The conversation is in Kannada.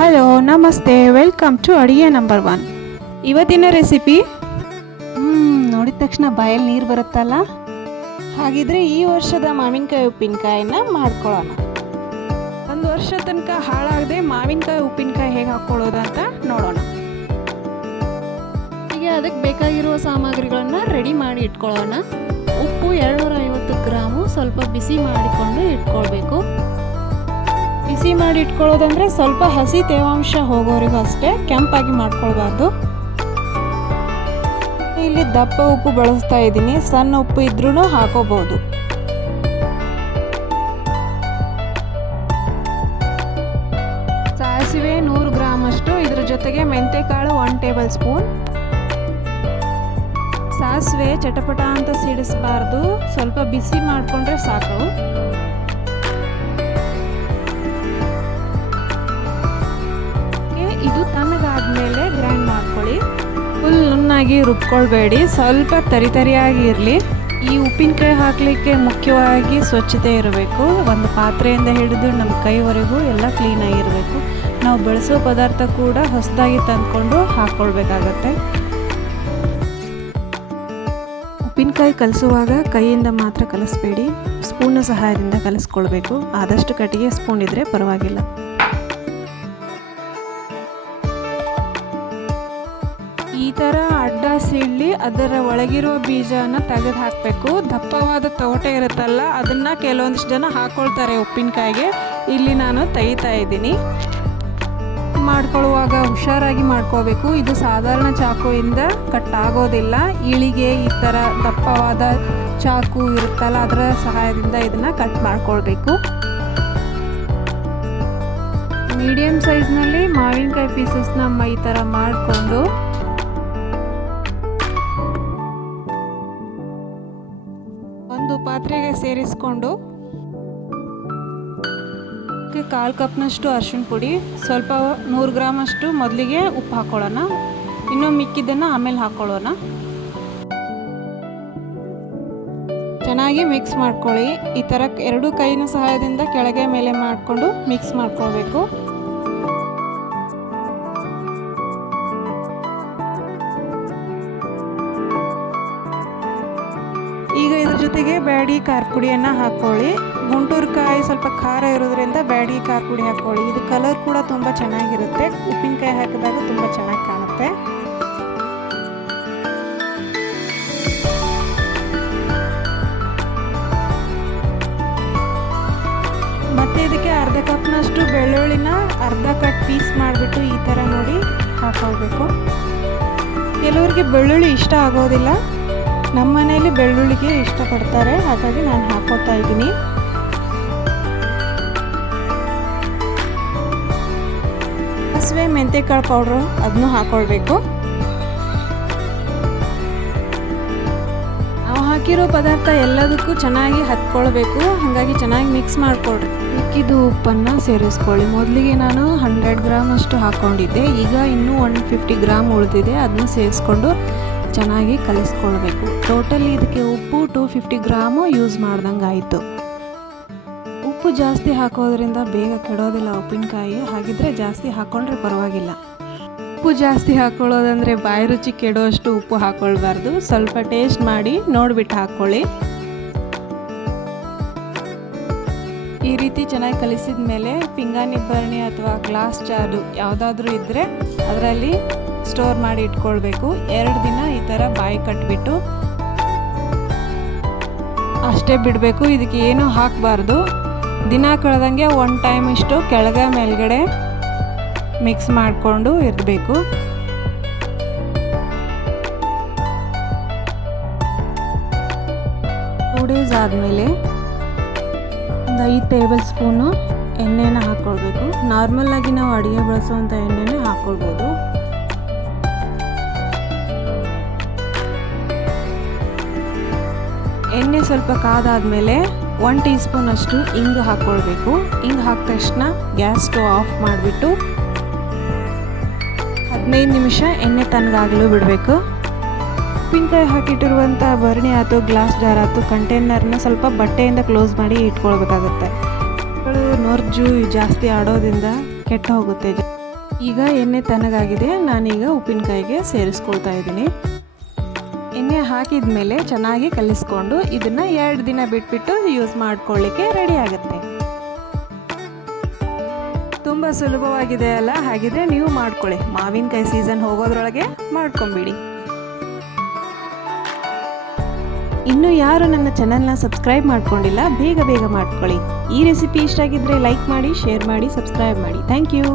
ಹಲೋ ನಮಸ್ತೆ. ವೆಲ್ಕಮ್ ಟು ಅಡುಗೆ ನಂಬರ್ ಒನ್ ಇವತ್ತಿನ ರೆಸಿಪಿ ನೋಡಿದ ತಕ್ಷಣ ಬಾಯಲ್ಲಿ ನೀರು ಬರುತ್ತಲ್ಲ? ಹಾಗಿದ್ರೆ ಈ ವರ್ಷದ ಮಾವಿನಕಾಯಿ ಉಪ್ಪಿನಕಾಯಿನ ಮಾಡ್ಕೊಳ್ಳೋಣ. ಒಂದು ವರ್ಷ ತನಕ ಹಾಳಾಗದೆ ಮಾವಿನಕಾಯಿ ಉಪ್ಪಿನಕಾಯಿ ಹೇಗೆ ಹಾಕ್ಕೊಳ್ಳೋದು ಅಂತ ನೋಡೋಣ. ಈಗ ಅದಕ್ಕೆ ಬೇಕಾಗಿರುವ ಸಾಮಗ್ರಿಗಳನ್ನ ರೆಡಿ ಮಾಡಿ ಇಟ್ಕೊಳ್ಳೋಣ. ಉಪ್ಪು ಎರಡುನೂರ ಐವತ್ತು ಗ್ರಾಮು ಸ್ವಲ್ಪ ಬಿಸಿ ಮಾಡಿಕೊಂಡು ಇಟ್ಕೊಳ್ಬೇಕು. ಬಿಸಿ ಮಾಡಿ ಇಟ್ಕೊಳ್ಳೋದಂದ್ರೆ ಸ್ವಲ್ಪ ಹಸಿ ತೇವಾಂಶ ಹೋಗೋರಿಗೂ ಅಷ್ಟೇ ಕೆಂಪಾಗಿ ಮಾಡ್ಕೊಳ್ಬಾರ್ದು. ಇಲ್ಲಿ ದಪ್ಪ ಉಪ್ಪು ಬಳಸ್ತಾ ಇದ್ದೀನಿ. ಸಣ್ಣ ಉಪ್ಪು ಇದ್ರೂ ಹಾಕೋಬಹುದು. ಸಾಸಿವೆ ನೂರು ಗ್ರಾಮ್ ಅಷ್ಟು. ಇದ್ರ ಜೊತೆಗೆ ಮೆಂತೆಕಾಳು ಒನ್ ಟೇಬಲ್ ಸ್ಪೂನ್ ಸಾಸಿವೆ ಚಟಪಟ ಅಂತ ಸಿಡಿಸಬಾರ್ದು. ಸ್ವಲ್ಪ ಬಿಸಿ ಮಾಡಿಕೊಂಡ್ರೆ ಸಾಕು. ಇದು ತಣ್ಣಗಾದ್ಮೇಲೆ ಗ್ರೈಂಡ್ ಮಾಡ್ಕೊಳ್ಳಿ. ಫುಲ್ ನುಣ್ಣಾಗಿ ರುಬ್ಕೊಳ್ಬೇಡಿ. ಸ್ವಲ್ಪ ತರಿ ತರಿಯಾಗಿ ಇರಲಿ. ಈ ಉಪ್ಪಿನಕಾಯಿ ಹಾಕಲಿಕ್ಕೆ ಮುಖ್ಯವಾಗಿ ಸ್ವಚ್ಛತೆ ಇರಬೇಕು. ಒಂದು ಪಾತ್ರೆಯಿಂದ ಹಿಡಿದು ನಮ್ಮ ಕೈವರೆಗೂ ಎಲ್ಲ ಕ್ಲೀನಾಗಿರಬೇಕು ನಾವು ಬಳಸೋ ಪದಾರ್ಥ ಕೂಡ ಹೊಸದಾಗಿ ತಂದ್ಕೊಂಡು ಹಾಕ್ಕೊಳ್ಬೇಕಾಗತ್ತೆ. ಉಪ್ಪಿನಕಾಯಿ ಕಲಸುವಾಗ ಕೈಯಿಂದ ಮಾತ್ರ ಕಲಿಸ್ಬೇಡಿ. ಸ್ಪೂನ್ನ ಸಹಾಯದಿಂದ ಕಲಿಸ್ಕೊಳ್ಬೇಕು. ಆದಷ್ಟು ಕಟ್ಟಿಗೆ ಸ್ಪೂನ್ ಇದ್ದರೆ ಪರವಾಗಿಲ್ಲ. ಈ ಥರ ಅಡ್ಡ ಸೀಳಿ ಅದರ ಒಳಗಿರೋ ಬೀಜನ ತೆಗೆದು ಹಾಕಬೇಕು. ದಪ್ಪವಾದ ತೋಟೆ ಇರುತ್ತಲ್ಲ, ಅದನ್ನು ಕೆಲವೊಂದಿಷ್ಟು ಜನ ಹಾಕ್ಕೊಳ್ತಾರೆ ಉಪ್ಪಿನಕಾಯಿಗೆ. ಇಲ್ಲಿ ನಾನು ತೆಗಿತಾ ಇದ್ದೀನಿ. ಮಾಡ್ಕೊಳ್ಳುವಾಗ ಹುಷಾರಾಗಿ ಮಾಡ್ಕೋಬೇಕು. ಇದು ಸಾಧಾರಣ ಚಾಕುವಿಂದ ಕಟ್ ಆಗೋದಿಲ್ಲ. ಇಳಿಗೆ ಈ ಥರ ದಪ್ಪವಾದ ಚಾಕು ಇರುತ್ತಲ್ಲ, ಅದರ ಸಹಾಯದಿಂದ ಇದನ್ನು ಕಟ್ ಮಾಡ್ಕೊಳ್ಬೇಕು. ಮೀಡಿಯಮ್ ಸೈಜ್ನಲ್ಲಿ ಮಾವಿನಕಾಯಿ ಪೀಸಸ್ನ ಈ ಥರ ಮಾಡಿಕೊಂಡು ಪಾತ್ರೆಗೆ ಸೇರಿಸ್ಕೊಂಡು ಕಾಲು ಕಪ್ನಷ್ಟು ಅರಿಶಿಣ ಪುಡಿ, ಸ್ವಲ್ಪ ನೂರು ಗ್ರಾಮಷ್ಟು ಮೊದಲಿಗೆ ಉಪ್ಪು ಹಾಕ್ಕೊಳ್ಳೋಣ ಇನ್ನು ಮಿಕ್ಕಿದ್ದನ್ನು ಆಮೇಲೆ ಹಾಕ್ಕೊಳ್ಳೋಣ ಚೆನ್ನಾಗಿ ಮಿಕ್ಸ್ ಮಾಡ್ಕೊಳ್ಳಿ. ಈ ಥರ ಎರಡು ಕೈನ ಸಹಾಯದಿಂದ ಕೆಳಗೆ ಮೇಲೆ ಮಾಡಿಕೊಂಡು ಮಿಕ್ಸ್ ಮಾಡ್ಕೊಳ್ಬೇಕು. ಜೊತೆಗೆ ಬ್ಯಾಡಿ ಖಾರ ಪುಡಿಯನ್ನು ಹಾಕ್ಕೊಳ್ಳಿ. ಗುಂಟೂರು ಕಾಯಿ ಸ್ವಲ್ಪ ಖಾರ ಇರೋದ್ರಿಂದ ಬ್ಯಾಡಿ ಖಾರ ಪುಡಿ ಹಾಕ್ಕೊಳ್ಳಿ. ಇದು ಕಲರ್ ಕೂಡ ತುಂಬ ಚೆನ್ನಾಗಿರುತ್ತೆ. ಉಪ್ಪಿನಕಾಯಿ ಹಾಕಿದಾಗ ತುಂಬ ಚೆನ್ನಾಗಿ ಕಾಣುತ್ತೆ. ಮತ್ತೆ ಇದಕ್ಕೆ ಅರ್ಧ ಕಪ್ನಷ್ಟು ಬೆಳ್ಳುಳ್ಳಿನ ಅರ್ಧ ಕಟ್ ಪೀಸ್ ಮಾಡಿಬಿಟ್ಟು ಈ ಥರ ನೋಡಿ ಹಾಕೊಳ್ಬೇಕು. ಕೆಲವರಿಗೆ ಬೆಳ್ಳುಳ್ಳಿ ಇಷ್ಟ ಆಗೋದಿಲ್ಲ. ನಮ್ಮ ಮನೆಯಲ್ಲಿ ಬೆಳ್ಳುಳ್ಳಿಗೆ ಇಷ್ಟಪಡ್ತಾರೆ, ಹಾಗಾಗಿ ನಾನು ಹಾಕೋತಾ ಇದ್ದೀನಿ. ಹಸುವೆ ಮೆಂತೆಕಾಳು ಪೌಡ್ರು ಅದನ್ನು ಹಾಕ್ಕೊಳ್ಬೇಕು ನಾವು ಹಾಕಿರೋ ಪದಾರ್ಥ ಎಲ್ಲದಕ್ಕೂ ಚೆನ್ನಾಗಿ ಹತ್ಕೊಳ್ಬೇಕು, ಹಾಗಾಗಿ ಚೆನ್ನಾಗಿ ಮಿಕ್ಸ್ ಮಾಡಿಕೊಳ್ರಿ. ಮಿಕ್ಕಿದ್ದು ಉಪ್ಪನ್ನು ಸೇರಿಸ್ಕೊಳ್ಳಿ. ಮೊದಲಿಗೆ ನಾನು ಹಂಡ್ರೆಡ್ ಗ್ರಾಮ್ ಅಷ್ಟು ಹಾಕ್ಕೊಂಡಿದ್ದೆ ಈಗ ಇನ್ನೂ ಒನ್ ಫಿಫ್ಟಿ ಗ್ರಾಮ್ ಉಳಿದಿದೆ ಅದನ್ನು ಸೇರಿಸ್ಕೊಂಡು ಚೆನ್ನಾಗಿ ಕಲಿಸ್ಕೊಳ್ಬೇಕು. ಟೋಟಲಿ ಇದಕ್ಕೆ ಉಪ್ಪು ಟು ಫಿಫ್ಟಿ ಗ್ರಾಮು ಯೂಸ್ ಮಾಡ್ದಂಗೆ ಆಯಿತು. ಉಪ್ಪು ಜಾಸ್ತಿ ಹಾಕೋದ್ರಿಂದ ಬೇಗ ಕೆಡೋದಿಲ್ಲ ಉಪ್ಪಿನಕಾಯಿ, ಹಾಗಿದ್ರೆ ಜಾಸ್ತಿ ಹಾಕ್ಕೊಂಡ್ರೆ ಪರವಾಗಿಲ್ಲ. ಉಪ್ಪು ಜಾಸ್ತಿ ಹಾಕ್ಕೊಳ್ಳೋದಂದರೆ ಬಾಯಿ ರುಚಿ ಕೆಡೋಷ್ಟು ಉಪ್ಪು ಹಾಕ್ಕೊಳ್ಬಾರ್ದು ಸ್ವಲ್ಪ ಟೇಸ್ಟ್ ಮಾಡಿ ನೋಡಿಬಿಟ್ಟು ಹಾಕ್ಕೊಳ್ಳಿ ಈ ರೀತಿ ಚೆನ್ನಾಗಿ ಕಲಿಸಿದ ಮೇಲೆ ಪಿಂಗಾಣಿ ಭರಣಿ ಅಥವಾ ಗ್ಲಾಸ್ ಜಾರು ಯಾವುದಾದ್ರೂ ಇದ್ದರೆ ಅದರಲ್ಲಿ ಸ್ಟೋರ್ ಮಾಡಿ ಇಟ್ಕೊಳ್ಬೇಕು. ಎರಡು ದಿನ ಈ ಥರ ಬಾಯಿ ಕಟ್ಬಿಟ್ಟು ಅಷ್ಟೇ ಬಿಡಬೇಕು. ಇದಕ್ಕೆ ಏನೂ ಹಾಕಬಾರ್ದು. ದಿನ ಕಳೆದಂಗೆ ಒನ್ ಟೈಮ್ ಇಷ್ಟು ಕೆಳಗೆ ಮೇಲ್ಗಡೆ ಮಿಕ್ಸ್ ಮಾಡಿಕೊಂಡು ಇರಬೇಕು. ಟೂ ಡೇಸ್ ಆದಮೇಲೆ ಒಂದು ಐದು ಟೇಬಲ್ ಸ್ಪೂನು ಎಣ್ಣೆನ ಹಾಕ್ಕೊಳ್ಬೇಕು. ನಾರ್ಮಲಾಗಿ ನಾವು ಅಡುಗೆ ಬಳಸುವಂಥ ಎಣ್ಣೆನೇ ಹಾಕ್ಕೊಳ್ಬೋದು. ಎಣ್ಣೆ ಸ್ವಲ್ಪ ಕಾದಾದಮೇಲೆ ಒನ್ ಟೀ ಸ್ಪೂನ್ ಅಷ್ಟು ಇಂಗು ಹಾಕ್ಕೊಳ್ಬೇಕು. ಇಂಗು ಹಾಕಿದ ತಕ್ಷಣ ಗ್ಯಾಸ್ ಸ್ಟವ್ ಆಫ್ ಮಾಡಿಬಿಟ್ಟು ಹದಿನೈದು ನಿಮಿಷ ಎಣ್ಣೆ ತಣ್ಣಗಾಗಲು ಬಿಡಬೇಕು. ಉಪ್ಪಿನಕಾಯಿ ಹಾಕಿಟ್ಟಿರುವಂಥ ಭರಣಿ ಆಯ್ತು ಗ್ಲಾಸ್ ಜಾರ್ ಆಯ್ತು ಕಂಟೈನರ್ನ ಸ್ವಲ್ಪ ಬಟ್ಟೆಯಿಂದ ಕ್ಲೋಸ್ ಮಾಡಿ ಇಟ್ಕೊಳ್ಬೇಕಾಗುತ್ತೆ. ನೊರ್ಜು ಜಾಸ್ತಿ ಆಡೋದ್ರಿಂದ ಕೆಟ್ಟ ಹೋಗುತ್ತೆ. ಈಗ ಎಣ್ಣೆ ತನಗಾಗಿದೆ. ನಾನೀಗ ಉಪ್ಪಿನಕಾಯಿಗೆ ಸೇರಿಸ್ಕೊಳ್ತಾ ಇದ್ದೀನಿ. ಎಣ್ಣೆ ಹಾಕಿದ ಮೇಲೆ ಚೆನ್ನಾಗಿ ಕಲಿಸ್ಕೊಂಡು ಇದನ್ನು ಎರಡು ದಿನ ಬಿಟ್ಬಿಟ್ಟು ಯೂಸ್ ಮಾಡ್ಕೊಳ್ಳಿಕ್ಕೆ ರೆಡಿ ಆಗುತ್ತೆ. ತುಂಬ ಸುಲಭವಾಗಿದೆ ಅಲ್ಲ? ಹಾಗಿದ್ರೆ ನೀವು ಮಾಡ್ಕೊಳ್ಳಿ. ಮಾವಿನಕಾಯಿ ಸೀಸನ್ ಹೋಗೋದ್ರೊಳಗೆ ಮಾಡ್ಕೊಂಬಿಡಿ. ಇನ್ನು ಯಾರು ನನ್ನ ಚಾನಲ್ನ ಸಬ್ಸ್ಕ್ರೈಬ್ ಮಾಡ್ಕೊಂಡಿಲ್ಲ, ಬೇಗ ಬೇಗ ಮಾಡ್ಕೊಳ್ಳಿ. ಈ ರೆಸಿಪಿ ಇಷ್ಟ ಆಗಿದ್ರೆ ಲೈಕ್ ಮಾಡಿ ಶೇರ್ ಮಾಡಿ ಸಬ್ಸ್ಕ್ರೈಬ್ ಮಾಡಿ. Thank you